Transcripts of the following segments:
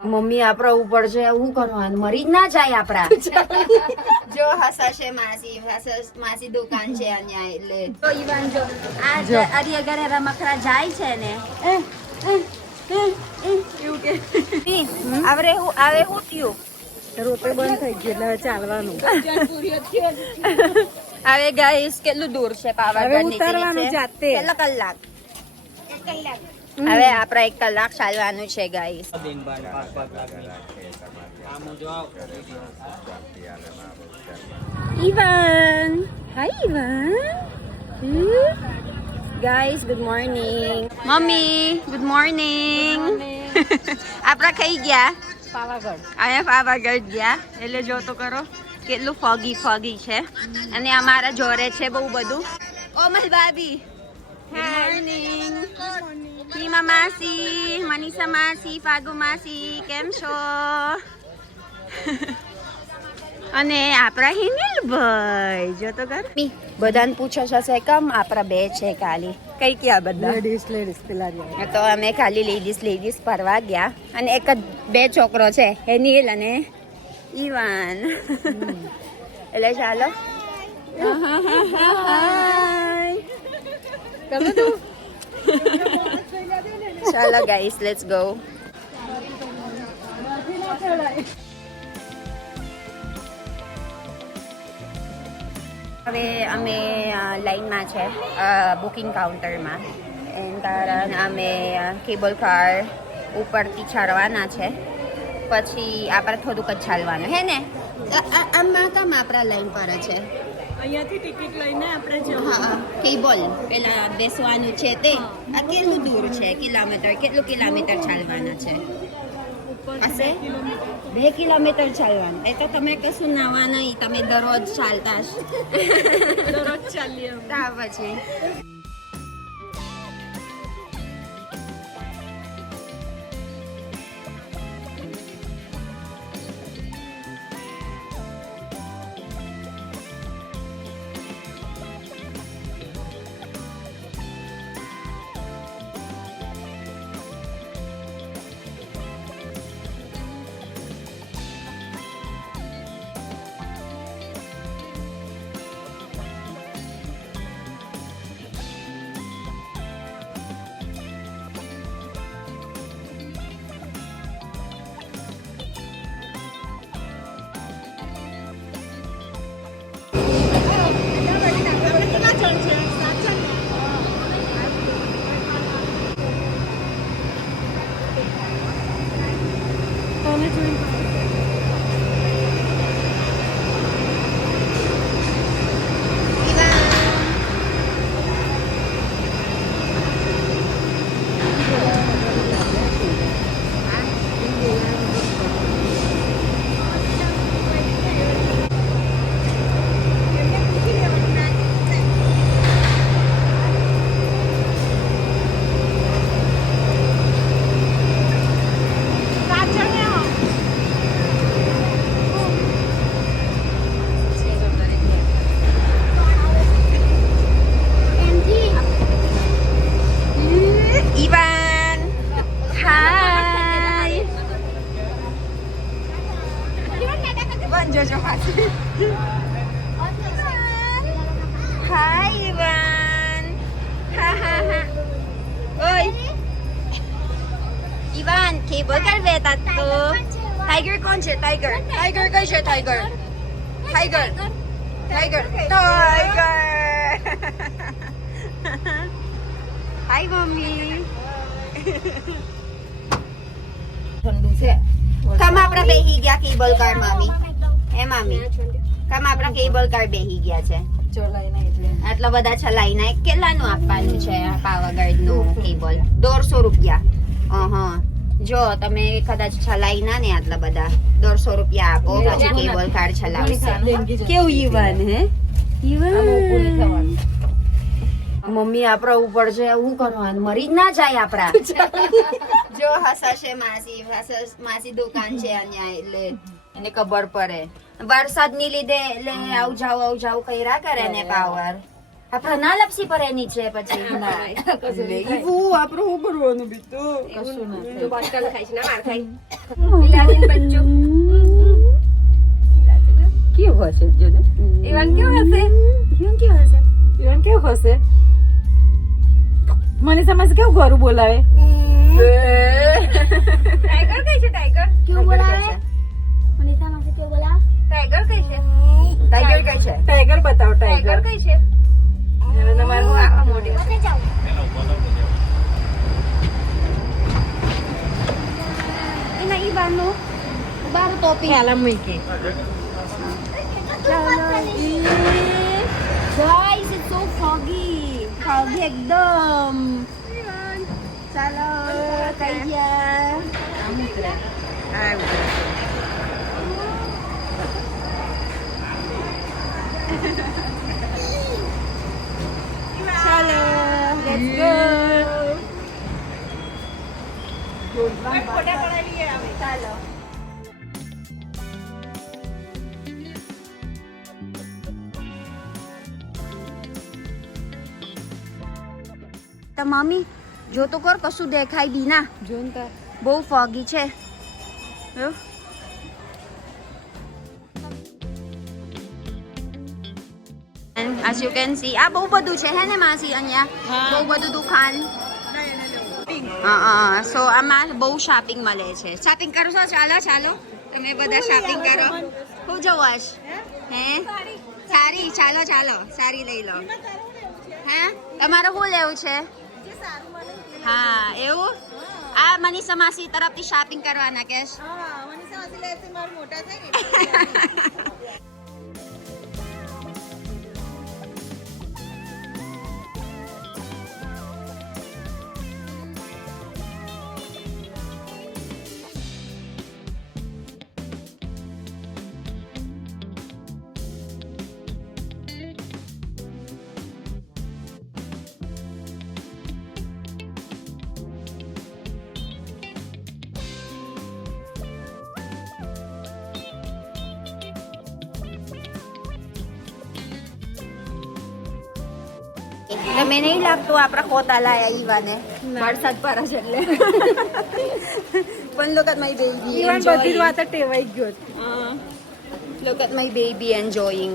Mummy આપણા ઉપર છે એવું કરવાનું મરી જ ના જાય આપડા જો હસાશે માસી દુકાન છે અહીંયા એટલે તો ઈવાન જો આ અરી અગર રમકડા જાય છે ને એવું કે આવરે હું આવે હું થયું રોટે બંધ થઈ ગયું એટલે ચાલવાનું હવે ગાઈસ કેટલું દૂર છે પાવાગઢ નીચે ઉતારવાનું જાતે કેટલા કલાક 1 કલાક હવે આપણે 1 કલાક ચાલવાનું છે guys Ivan hi Ivan guys good morning mummy good morning આપણા ખાઈ ગયા પાવાગઢ અહીંયા પાવાગઢ ગયા એટલે જો તો કરો કેટલું ફોગી છે અને અમારા જોરે છે બહુ બધું ઓ મારી ભાભી મોર્નિંગ સીમા માસી મનીષા માસી ફાગુ માસી કેમ છો અને આપણા હિનિલ ભાઈ જો તો કર બધાને પૂછો છે કેમ આપણા બે છે ખાલી કઈ ક્યાં બધા લેડીઝ પેલા તો અમે ખાલી લેડીઝ ફરવા ગયા અને એક જ બે છોકરો છે હેનિલ અને ઈવાન એટલે ચાલો ચાલો ગાઈસ લેટ્સ ગો હવે અમે લાઈનમાં છે બુકિંગ કાઉન્ટરમાં એના કારણે અમે કેબલ કાર ઉપરથી ચડવાના છે પછી આપણે થોડુંક જ ચાલવાનું હે ને આમાં કામ આપણા લાઈન પર છે અહીંયાથી ટિકિટ લઈને આપણે જવું હા કેબલ પેલા બેસવાનું છે તે આ કેટલું દૂર છે કેટલું કિલોમીટર ચાલવાના છે હશે 2 કિલોમીટર ચાલવાનું એ તો તમે કશું નવા નહીં તમે દરરોજ ચાલતા દરરોજ ચાલીએ પછી Hi, Ivan. Oi. Ivan, cable car beta to. Tiger कौन છે? Tiger. Tiger કઈ છે? Tiger. Tiger. Tiger. Tiger. Hi, mummy. ઠંડુ છે. કામ આપણા બેહી ગયા કેબલ કાર મામી. એ મામી. કામ આપણા કેબલ કાર બેહી ગયા છે. આટલા બધા ચલાવીને કેટલાનું આપવાનું છે આ પાવાગઢનું કેબલ 150 રૂપિયા જો તમે કદાચ ચલાવી ના ને આટલા બધા 150 રૂપિયા આપો પછી કેબલ કાર ચલાવશે કેવું ઈવાન હે ઈવાન મમ્મી આપણા ઉપર છે એવું કરવાનું મરી જ ના જાય આપડા જો હસાશે માસી દુકાન છે અહીંયા એટલે એને ખબર પડે વરસાદ ની લીધે એટલે આવ જાવ કર્યા કરે ને પાવર આપણે ના લપસી પર એની છે પછી એવું આપણે શું કરવાનું બીતું કશું ના તું બોટલ ખાઈશ ના માર ખાઈ બિલાડીને બચ્ચું કેવું હશે જો ને એવાન કેવું હશે ઈવન કેવું હશે મને સમજ કેવું ગોરું બોલાવે ટાઈગર કઈ છે ટાઈગર કેવું બોલાવે ટાઈગર કઈ છે ટાઈગર કઈ છે ટાઈગર બતાવો ટાઈગર ટાઈગર કઈ છે હવે તમારે હું આ મોટી એના ઈ બારનું બાર ટોપી ખ્યાલ મૂકી Guys, it's so foggy. Foggy એકદમ. ચાલો કઈ ગયા ચાલો let's go. ફોટા પડાવીએ આવે ચાલો તો મમ્મી જો તો કર કશું દેખાય બી ના જોન તાર બહુ ફોગી છે જો. And as you can see આ બહુ બધું છે હે ને માસી અહીંયા બહુ બધું દુકાન હા સો આમાં બહુ શોપિંગ મળે છે શોપિંગ કરો છો ચાલો ચાલો તમે બધા શોપિંગ કરો હું જોવાશ હે સારી ચાલો ચાલો સારી લઈ લો હે તમારે શું લેવું છે હા એવું આ મનીષા માસી તરફથી શોપિંગ કરવાના કેશ તમે નહીં લાગતું આપણા ખોતા લાયા ઈવાને વરસાદ પર જ એટલે પણ look at my baby even બધી જ enjoying. વાત ટેવાઈ ગયો Look at my baby enjoying.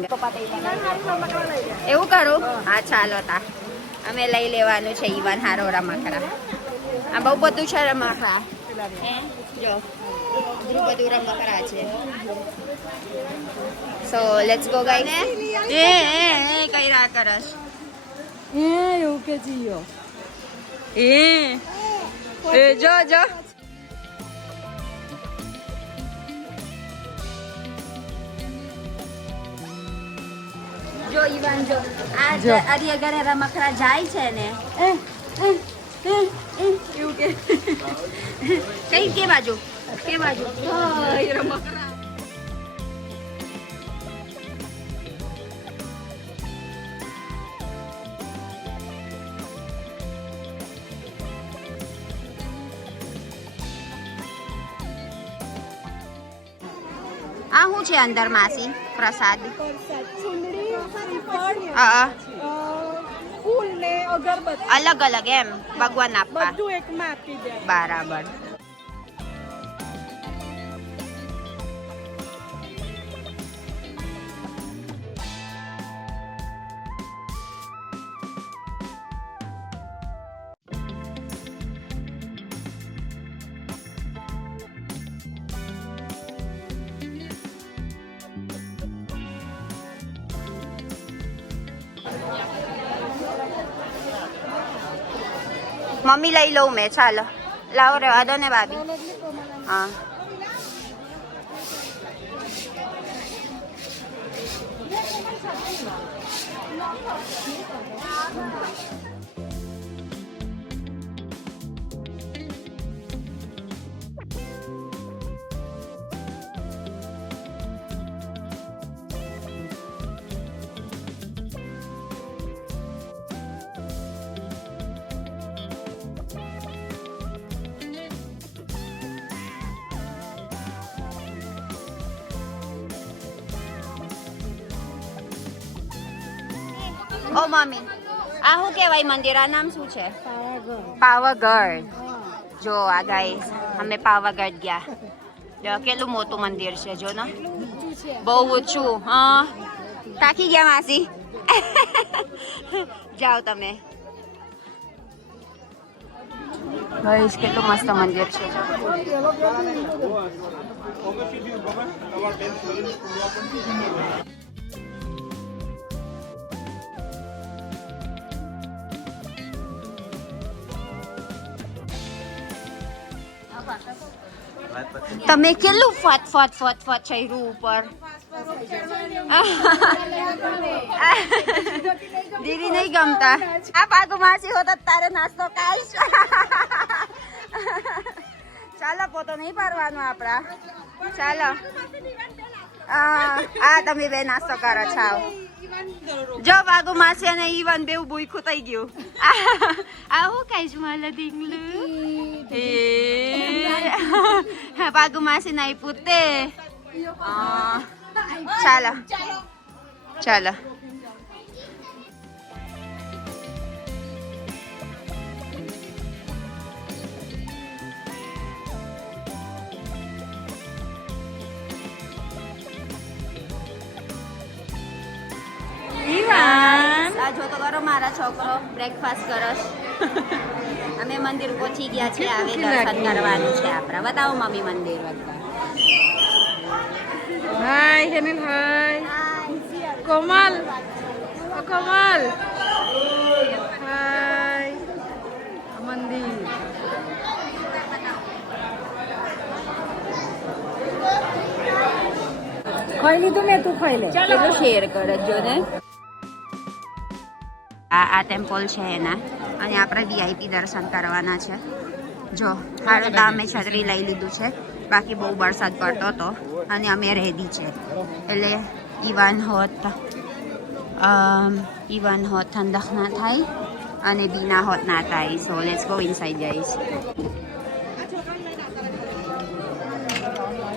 એવું કરું હા ચાલો તા અમે લઈ લેવાનું છે ઈવાન હારો રમકડા આ બહુ બધું છે રમકડા હે જો બધું બધું રમકડા છે સો લેટ્સ ગો ગાઈસ એ કઈ રાત કરસ એવું કે જીયો એ જો જો જો ઈવાન જો આ જો. અરે અગર રમકડા જાય છે ને એવું કે કઈ કે બાજુ રમકડા આ શું છે અંદર માસી પ્રસાદ હા ફૂલ ને અગરબત્તી અલગ અલગ એમ ભગવાન આપવા બધું એકમાં આપી દે બરાબર મમ્મી લઈ લઉં મેં ચાલો લાવો રહેવા દો ને ભાભી હા ઓ મમ્મી આ શું કહેવાય મંદિર આ નામ શું છે પાવાગઢ જો આ ગાઈસ અમે પાવાગઢ ગયા જો કેટલું મોટું મંદિર છે જો ને બહુ ઊંચું હા થાકી ગયા માસી જાઓ તમે ગાઈસ કેટલું મસ્ત મંદિર છે તમે કેટલું ફટ ફટ ફટ ફટ ચડ્યું ઉપર દીદી નહીં ગમતા આ પાકુ માસી હોત તારે નાસ્તો ખાઈશ ચાલો પોતો નહીં પાડવાનો આપડા ચાલો આ તમે બે નાસ્તો કરો છો જો બાગુ માસી અને ઈવન બેવું ભૂખું થઈ ગયું આ હું કહીશ માલા દીકલું બાગુ માસી નહીં પૂતે ચાલો ચાલો આ જો તો કરો મારા છોકરો બ્રેકફાસ્ટ કરસ અમે મંદિર પહોંચી ગયા છે હવે દર્શન કરવાનું છે આપણા બતાવો મમ્મી મંદિર હાય હેનિલ હાય કોમલ ઓ કોમલ હાય મંદિર ખાઈ લીધું ને તું ખાઈ લે ચાલો શેર કરજો ને આ ટેમ્પલ છે એના અને આપણે વીઆઈપી દર્શન કરવાના છે જો હારું તો અમે છત્રી લઈ લીધું છે બાકી બહુ વરસાદ પડતો હતો અને અમે રેડી છે એટલે ઈવાન હોત ઠંડક ના થાય અને બીના હોત ના થાય so let's go inside guys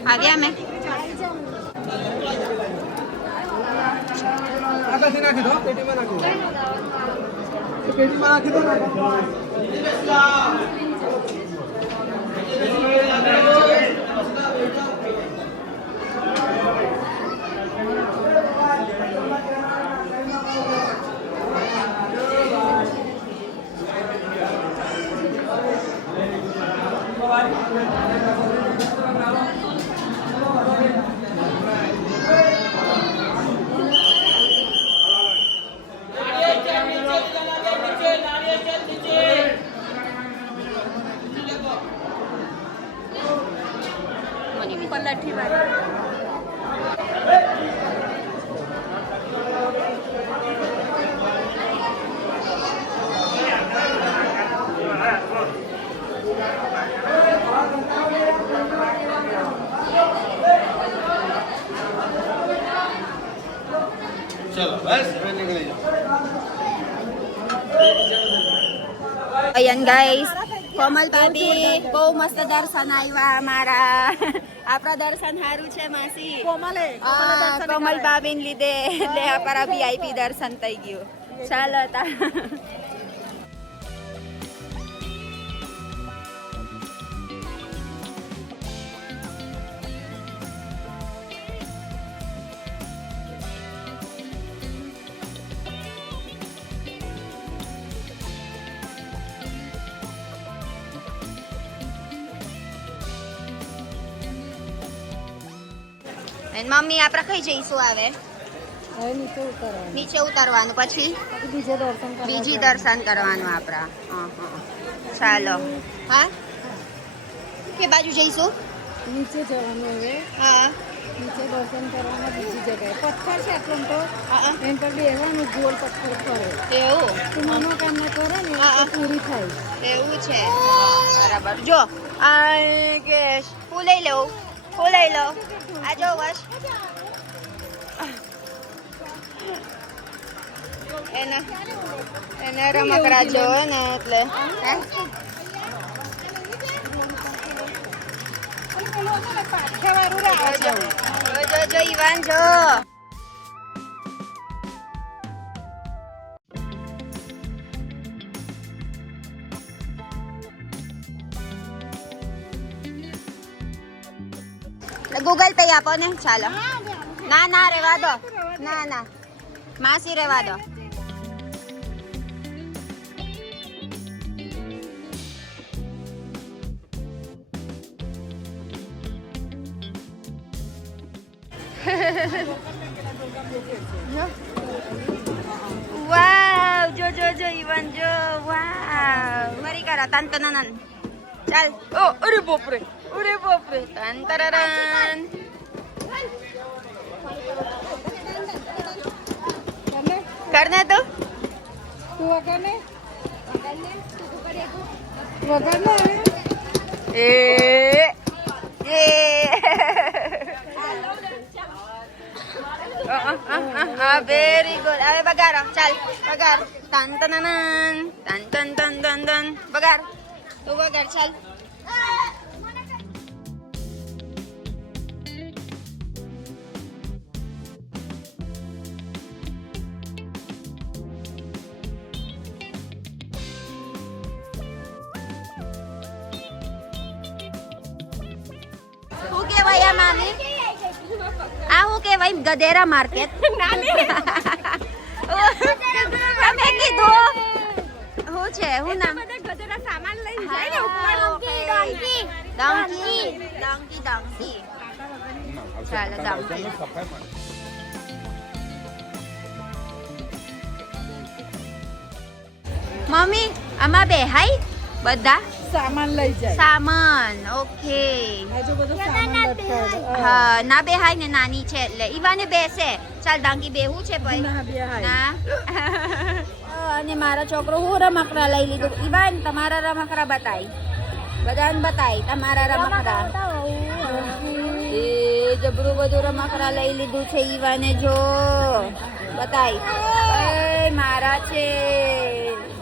આ ગયા મેં આકાશી નાખી દો પેટીમાં નાખી દો પેટીમાં નાખી દો પલાઠી વાળી ચલો બસ હવે નીકળી જાઓ અયન ગાઈસ કોમલ ભાભી બહુ મસ્ત દર્શન આવ્યા અમારા આપણા દર્શન સારું છે માસી કોમલ ભાભી ને લીધે એટલે આપણા વીઆઈપી દર્શન થઈ ગયું ચાલો તા મમ્મી આપણે કઈ જઈશું આવે હવે નીચે ઉતરવાનું નીચે ઉતારવાનું પછી બીજી દર્શન કરવાનું આપણા ચાલો હા કે બાજુ જઈશું નીચે જવાનું હવે હા નીચે દર્શન કરવાના બીજી જગ્યાએ પથ્થર છે આટલું તો એમ પર બેસવાનું ગોળ પથ્થર કરે એવું તું મનોકામના કરે ને તો પૂરી થાય એવું છે બરાબર જો આ કે ફૂલ લઈ લઉં ફૂલ લઈ લો આ જો બસ એને રમકડા જો ને એટલે જો ઈવાન જો ગૂગલ પે આપો ને ચાલો. ના ના રેવા દો. ના ના માસી રેવા દો. વાવ જો જો જો ઈવન જો વાવ મરી કરા તન તનન ચાલ. ઓ અરે બાપરે તન તરરન. કરને તો તું વગરને વગરને એ એ વેરી ગુડ. હવે બગાડો ચાલ બગાડ. તન તનન તન તન તન તન તન બગાડ. તું બગાડ ચાલ. શું કહેવાય આ મામી? આ શું કહેવાય? ગધેરા માર્કેટ. તમે કીધું શું છે? શું નામ? ગધેડા સામાન લઈને જાય ને ઉપર. ડોંકી. ચાલો ડોંકી. મમ્મી આમાં બેહાય બધા સામાન લઈ જાય. સામાન. ઓકે. હજુ બધો સામાન લટકાવેલો. હા ના બેહાય ને નાની છે એટલે ઈવાને બેસે. ચાલ ડાંગી બેહું છે ભાઈ. ના બેહાય. ના અને મારો છોકરો હું રમકડા લઈ લીધું. ઈવાન તમારા રમકડા બતાય. બધાને બતાય તમારા રમકડા. એ જબરું બધું રમકડા લઈ લીધું છે ઈવાને. જો બતાય. એ મારા છે.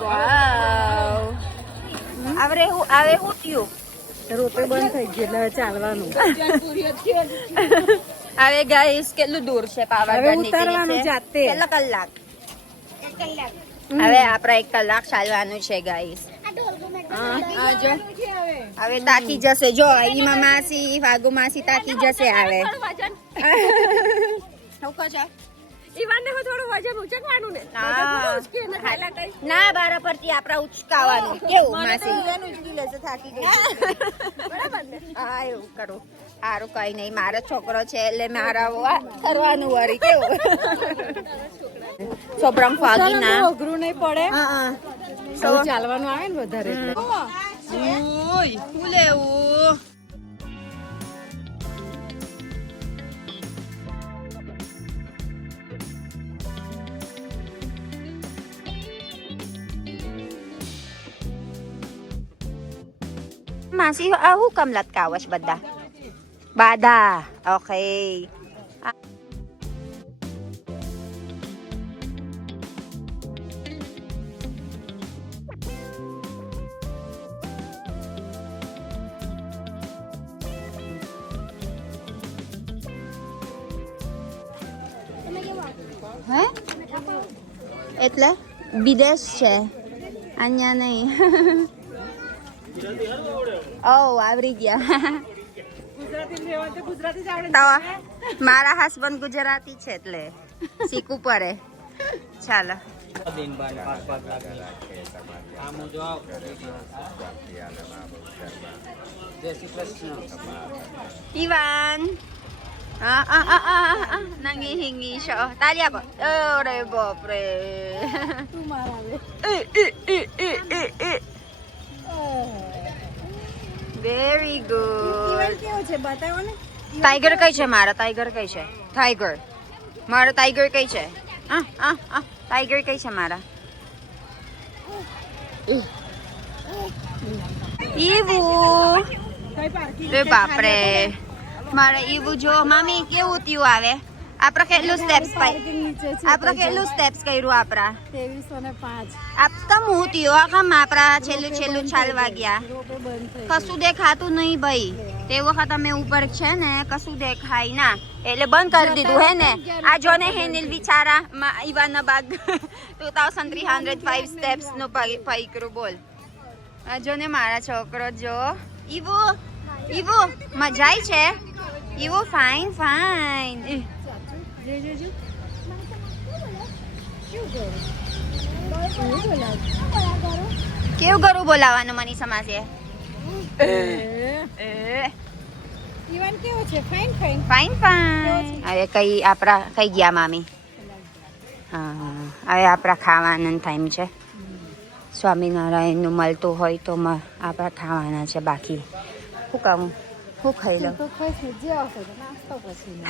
વાવ. હવે હું થયું? રોટે બંધ થઈ ગઈ એટલે હવે ચાલવાનું. હવે ગાઈસ કેટલું દૂર છે પાવાગઢ હવે ઉતારવાનું જાતે. કેટલા કલાક? હવે આપણે 1 કલાક ચાલવાનું છે ગાઈસ. જો હવે તાકી જશે. જો ઈમા માસી વાગુ માસી તાકી જશે. આવે શું કહો છો? ઈવાનને થોડું વજન ઉચકવાનું ને. ના બારા પરથી આપડા ઉચકાવાનું. કેવું માસી? થાકી ગઈ. હા એવું કરું. સારું કઈ નહીં. મારો છોકરો છે એટલે મારા કરવાનું વળી. કેવું છોકરા ફાગી ના અઘરું નહીં પડે. સૌ ચાલવાનું આવે ને વધારે એટલે. શું લેવું? માસી હું કામ લટકાવશ બધા? બાધા. ઓકે. હે એટલે વિદેશ છે અહીંયા નહીં. આવરી ગયા. મારા હસબન્ડ ગુજરાતી છે એટલે શીખવું પડે. ચાલો Ivan. Nangihingi siya. Tali ako. Ore bopre. તું મારા લે. Very good. ઈવન કેવો છે બતાવો ને. Tiger કઈ છે મારા? Tiger કઈ છે? Tiger. મારો tiger કઈ છે? Tiger કઈ છે મારા? Ivu. રે બાપરે. મારા ઈવુ જો મામી કેવું થયું આવે. આપણા કેટલું સ્ટેપ્સ આપણા કેટલું સ્ટેપ્સ કર્યું આપણા 2305. આપ કમ હું થયું આખમ આપણા છેલ્લું ચાલવા ગયા. રોપે બંધ થઈ કશું દેખાતું નહીં ભાઈ. તે વખત અમે ઉપર છે ને કશું દેખાય ના એટલે બંધ કરી દીધું હે ને. આ જો ને હેનિલ બિચારા ઈવાના બાગ 2305 સ્ટેપ્સ નો પૈકરું બોલ. આ જો ને મારા છોકરો જો ઈવુ મજાય છે. યુ ફાઇન ફાઇન જોજો શું કરું કેવું કરું બોલાવાનું મનીષા માસે ઈવાન કેવો છે ફાઇન ફાઇન ફાઇન ફાઇન હવે કઈ આપણા કઈ ગયા મામી હા હવે આપણા ખાવાનો ટાઈમ છે સ્વામિનારાયણનું મળતું હોય તો આપણા ખાવાના છે બાકી શું કહું શું ખાઈ લઉં તો ખાઈ છે જે આવશે તો નાસ્તો પછી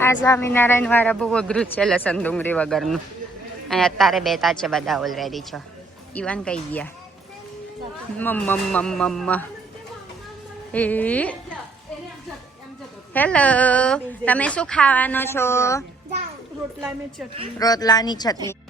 આ સ્વામિનારાયણ વાળા બહુ અઘરું છે લસણ ડુંગળી વગરનું અને અત્યારે બેતા છે બધા ઓલરેડી છો ઈવાન કઈ ગયા મમ્મ એ હેલો તમે શું ખાવાનો છો રોટલાની ચટણી